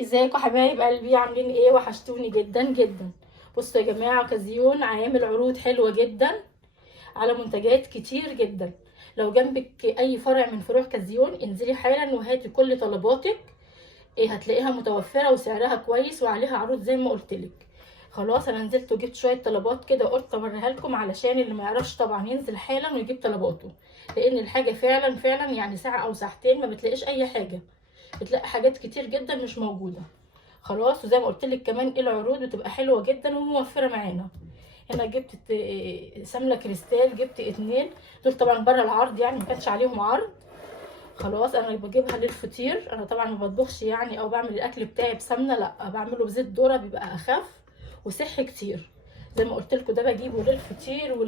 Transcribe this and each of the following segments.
ازيكم حبايب قلبي؟ عاملين ايه؟ وحشتوني جدا جدا. بصوا يا جماعه، اوكازيون عامل عروض حلوه جدا على منتجات كتير جدا. لو جنبك اي فرع من فروع كازيون انزلي حالا وهاتي كل طلباتك. ايه، هتلاقيها متوفره وسعرها كويس وعليها عروض زي ما قلتلك. خلاص، انا نزلت وجبت شويه طلبات كده وقلت اوريها لكم علشان اللي ما يعرفش طبعا ينزل حالا ويجيب طلباته. لان الحاجه فعلا فعلا يعني ساعه او ساعتين ما بتلاقيش اي حاجه، بتلاقي حاجات كتير جدا مش موجوده. خلاص، وزي ما قلت لك كمان العروض بتبقى حلوه جدا وموفره معانا. هنا جبت سمنه كريستال، جبت اتنين. دول طبعا بره العرض، يعني ما كانش عليهم عرض. خلاص، انا بجيبها للفطير. انا طبعا ما بطبخش يعني او بعمل الاكل بتاعي بسمنه، لا بعمله بزيت ذره، بيبقى اخف وصحي كتير. زي ما قلت لكم ده بجيبه للفطير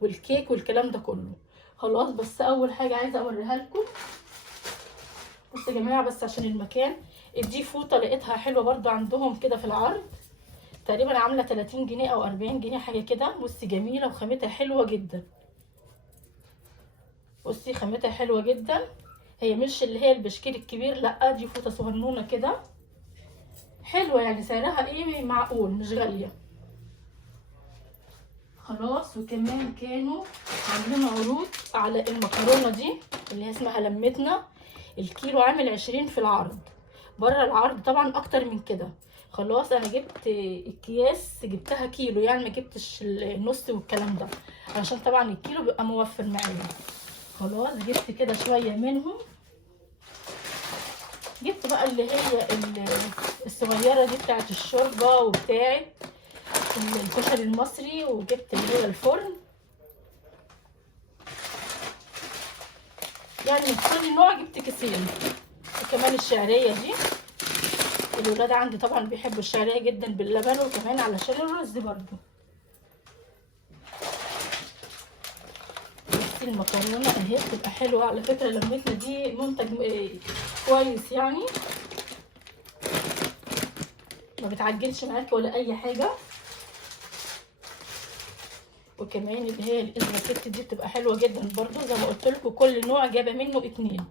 والكيك والكلام ده كله. خلاص، بس اول حاجه عايزه اوريها لكم. بصوا يا جماعه، بس عشان المكان، دي فوطه لقيتها حلوه برده عندهم كده في العرض. تقريبا عامله 30 جنيه او 40 جنيه حاجه كده. بصي جميله وخامتها حلوه جدا. بصي خامتها حلوه جدا. هي مش اللي هي البشكير الكبير، لا دي فوطه صغنونه كده حلوه، يعني سعرها ايه معقول، مش غاليه. خلاص، وكمان كانوا عاملين عروض على المكرونه دي اللي هي اسمها لمتنا. الكيلو عامل 20 في العرض. بره العرض طبعا اكتر من كده. خلاص، انا جبت اكياس، جبتها كيلو، يعني ما جبتش النص والكلام ده، عشان طبعا الكيلو بيبقى موفر معايا. خلاص، جبت كده شويه منهم. جبت بقى اللي هي الصغيره دي بتاعت الشوربه وبتاعت الكشري المصري، وجبت اللي هي الفرن، يعني من كل نوع جبت كيسين. وكمان الشعريه دي، الولاد عندي طبعا بيحبوا الشعريه جدا باللبن، وكمان علشان الرز برضو. بصي المكرونه اهي بتبقى حلوه على فكره. لمتنا دي منتج كويس يعني، ما بتعجنش معاكي ولا اي حاجه. وكمان اللي هي الاسباجيتي دي بتبقى حلوه جدا برضو. زي ما قلت لكم كل نوع جايبه منه اتنين.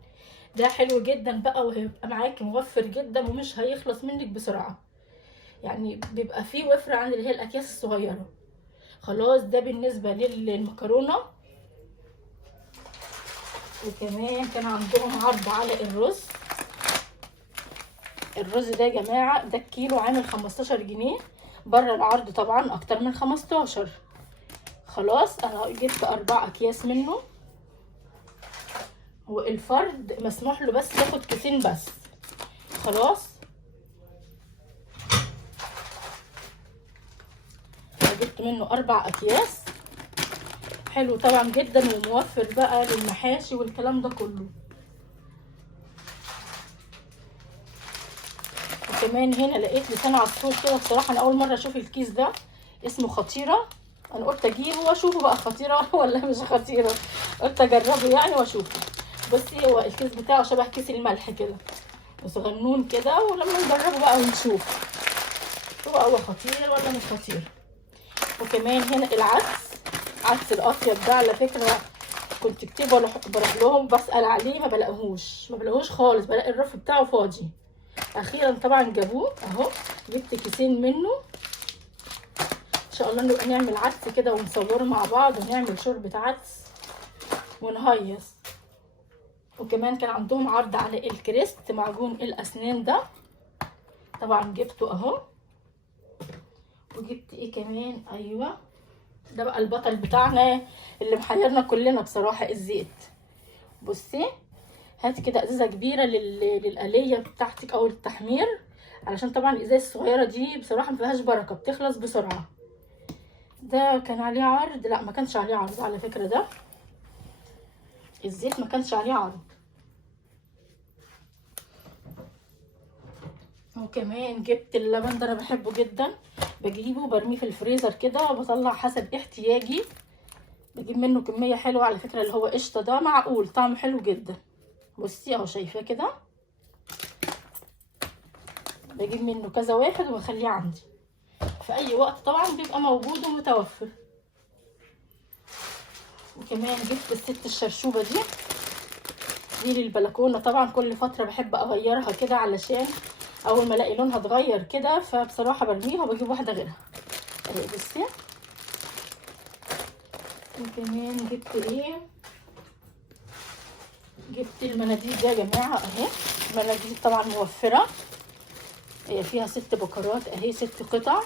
ده حلو جدا بقى، وهيبقى معاكي موفر جدا ومش هيخلص منك بسرعه. يعني بيبقى فيه وفر عن اللي هي الاكياس الصغيره. خلاص، ده بالنسبه للمكرونه. وكمان كان عندهم عرض على الرز. الرز ده يا جماعه، ده الكيلو عامل 15 جنيه. بره العرض طبعا اكتر من 15. خلاص، انا جبت 4 اكياس منه. والفرد مسموح له بس ياخد كيسين بس. خلاص، جبت منه 4 اكياس. حلو طبعا جدا وموفر بقى للمحاشي والكلام ده كله. وكمان هنا لقيت لسان عصفور كده. بصراحه انا اول مره اشوف الكيس ده، اسمه خطيره. انا قلت اجيبه واشوفه بقى خطيره ولا مش خطيره. قلت اجربه يعني واشوفه. بصي، هو الكيس بتاعه شبه كيس الملح كده، صغنون كده، ولما نجربه بقى ونشوف هو خطير ولا مش خطير. وكمان هنا العدس، عدس الابيض ده على فكره كنت كتير بروح لهم بسال عليه، ما بلاقوش خالص، بلاقي الرف بتاعه فاضي. اخيرا طبعا جابوه اهو. جبت كيسين منه. ان شاء الله نبقى نعمل عدس كده ونصوره مع بعض ونعمل شوربه عدس ونهيص. وكمان كان عندهم عرض على الكريست معجون الاسنان ده، طبعا جبته اهو. وجبت ايه كمان؟ ايوه، ده بقى البطل بتاعنا اللي محيرنا كلنا بصراحه، الزيت. بصي، هاتي كده ازازه كبيره للقليه بتاعتك او التحمير، علشان طبعا الازازه الصغيره دي بصراحه ما فيهاش بركه، بتخلص بسرعه. ده كان عليه عرض؟ لا، ما كانش عليه عرض على فكره. ده الزيت ما كانش عليه عرض. وكمان جبت اللبن ده، انا بحبه جدا، بجيبه برميه في الفريزر كده وبطلع حسب احتياجي. بجيب منه كميه حلوه على فكره، اللي هو قشطه ده معقول طعمه حلو جدا. بصي اهو، شايفاه كده، بجيب منه كذا واحد واخليه عندي في اي وقت، طبعا بيبقى موجود ومتوفر. وكمان جبت الست الشرشوبه دي للبلكونه. طبعا كل فتره بحب اغيرها كده علشان اول ما الاقي لونها اتغير كده فبصراحه برميها وبجيب واحده غيرها اهي. بصي كمان جبت ايه، جبت المناديل دي يا جماعه اهي. المناديل طبعا موفره، هي فيها 6 بكرات اهي، 6 قطع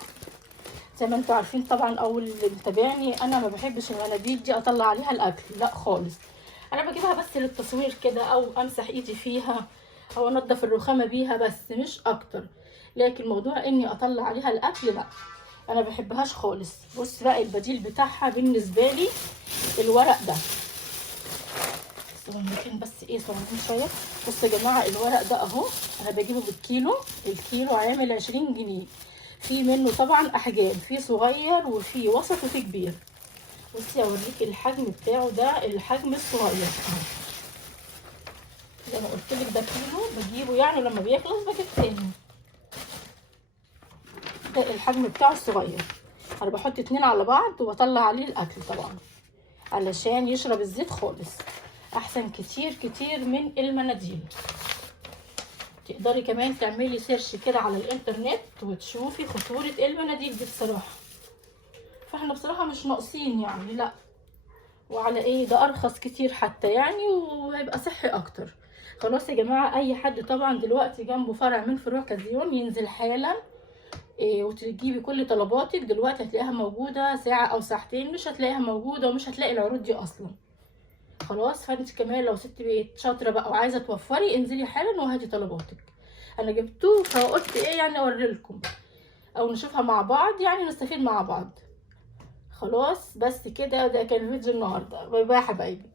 زي ما انتوا عارفين طبعا. او اللي متابعني انا ما بحبش المناديل دي اطلع عليها الاكل، لا خالص. انا بجيبها بس للتصوير كده، او امسح ايدي فيها، او انضف الرخامه بيها بس مش اكتر. لكن موضوع اني اطلع عليها الاكل لا، انا بحبهاش خالص. بص بقى البديل بتاعها بالنسبه لي الورق ده. ممكن بس ايه صغيرين شويه. بصوا يا جماعه الورق ده اهو، انا بجيبه بالكيلو، الكيلو عامل 20 جنيه. في منه طبعا احجام، في صغير وفي وسط وفي كبير. بصي اوريكي الحجم بتاعه، ده الحجم الصغير اهو. زي ما قلت لك ده كيلو بجيبه، يعني لما بيخلص بجيب تاني. ده الحجم بتاعه الصغير. انا بحط 2 على بعض وبطلع عليه الاكل طبعا علشان يشرب الزيت خالص، احسن كتير كتير من المناديل. تقدري كمان تعملي سيرش كده على الانترنت وتشوفي خطورة المناديل دي بصراحة. فاحنا بصراحة مش ناقصين يعني، لا. وعلى ايه ده ارخص كتير حتى يعني، وهيبقى صحي اكتر. خلاص يا جماعة، اي حد طبعا دلوقتي جنبه فرع من فروع كازيون ينزل حالا وتجيبي كل طلباتك. دلوقتي هتلاقيها موجودة ساعة او ساعتين، مش هتلاقيها موجودة ومش هتلاقي العروض دي اصلا. خلاص، فانت كمان لو ست بيت شاطرة بقى وعايزة توفري انزلي حالا وهاتي طلباتك. انا جبته فقلت ايه يعني اوريلكم او نشوفها مع بعض، يعني نستفيد مع بعض. خلاص بس كده، ده كان فيديو النهارده. باي باي يا حبايبي.